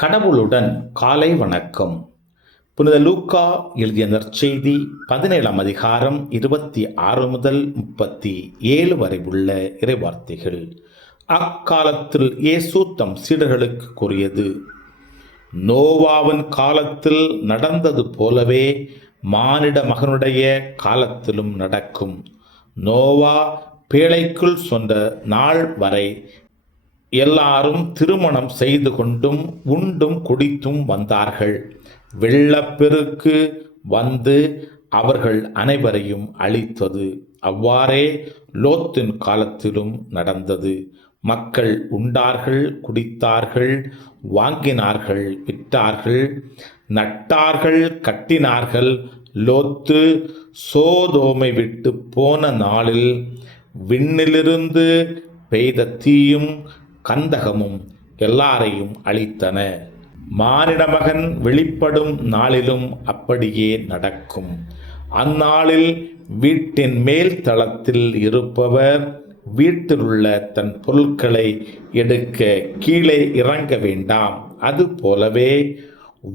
கடவுளுடன் காலை வணக்கம். புனித லூக்கா எழுதிய நற்செய்தி 17ஆம் அதிகாரம் 26 முதல் 37 வரை உள்ள இறைவார்த்தைகள். அக்காலத்தில் இயேசு தம் சீடர்களுக்கு கூறியது: நோவாவின் காலத்தில் நடந்தது போலவே மானிட மகனுடைய காலத்திலும் நடக்கும். நோவா பேழைக்குள் சொன்ன நாள் வரை எல்லாரும் திருமணம் செய்து கொண்டும் உண்டும் குடித்தும் வந்தார்கள். வெள்ளப்பெருக்கு வந்து அவர்கள் அனைவரையும் அழித்தது. அவ்வாறே லோத்தின் காலத்திலும் நடந்தது. மக்கள் உண்டார்கள், குடித்தார்கள், வாங்கினார்கள், விற்றார்கள், நட்டார்கள், கட்டினார்கள். லோத்து சோதோமை விட்டு போன நாளில் விண்ணிலிருந்து பெய்த தீயும் கந்தகமும் எல்லாரையும் அழித்தன. மானிட மகன் வெளிப்படும் நாளிலும் அப்படியே நடக்கும். அந்நாளில் வீட்டின் மேல் தளத்தில் இருப்பவர் வீட்டிலுள்ள தன் பொருட்களை எடுக்க கீழே இறங்க வேண்டாம். அதுபோலவே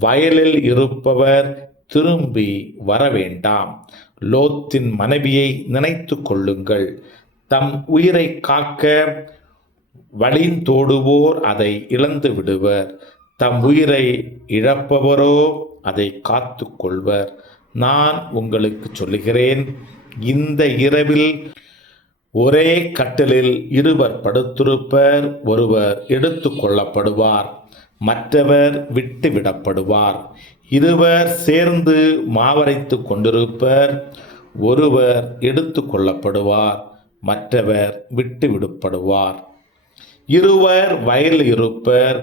வயலில் இருப்பவர் திரும்பி வர வேண்டாம். லோத்தின் மனைவியை நினைத்து கொள்ளுங்கள். தம் உயிரை காக்க வழிந்தோடுவோர் அதை இழந்து விடுவர். தம் உயிரை இழப்பவரோ அதை காத்து கொள்வர். நான் உங்களுக்கு சொல்லுகிறேன், இந்த இரவில் ஒரே கட்டிலில் இருவர் படுத்திருப்பர். ஒருவர் எடுத்து கொள்ளப்படுவார், மற்றவர் விட்டுவிடப்படுவார். இருவர் சேர்ந்து மாவரைத்து கொண்டிருப்பர். ஒருவர் எடுத்து கொள்ளப்படுவார், மற்றவர் விட்டுவிடப்படுவார். இருவர் வயலில் இருப்பர்.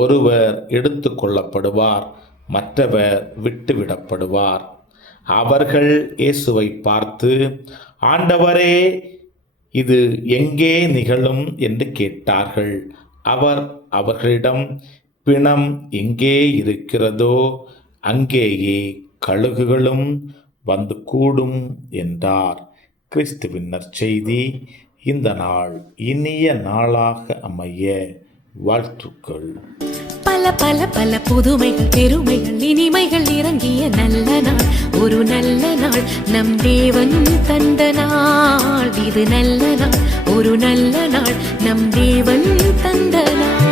ஒருவர் எடுத்து கொள்ளப்படுவார், மற்றவர் விட்டுவிடப்படுவார். அவர்கள் இயேசுவை பார்த்து, ஆண்டவரே, இது எங்கே நிகழும் என்று கேட்டார்கள். அவர் அவர்களிடம், பிணம் எங்கே இருக்கிறதோ அங்கேயே கழுகுகளும் வந்து கூடும் என்றார். கிறிஸ்துவின் நற்செய்தி. இந்த நாள் இனிய நாளாக அமைய வாழ்த்துக்கள். பல பல பல புதுமைகள், பெருமைகள், இனிமைகள் இறங்கிய நல்ல நாள், ஒரு நல்ல நாள், நம் தேவன் தந்த நாள். இது நல்ல நாள், ஒரு நல்ல நாள், நம் தேவன் தந்த நாள்.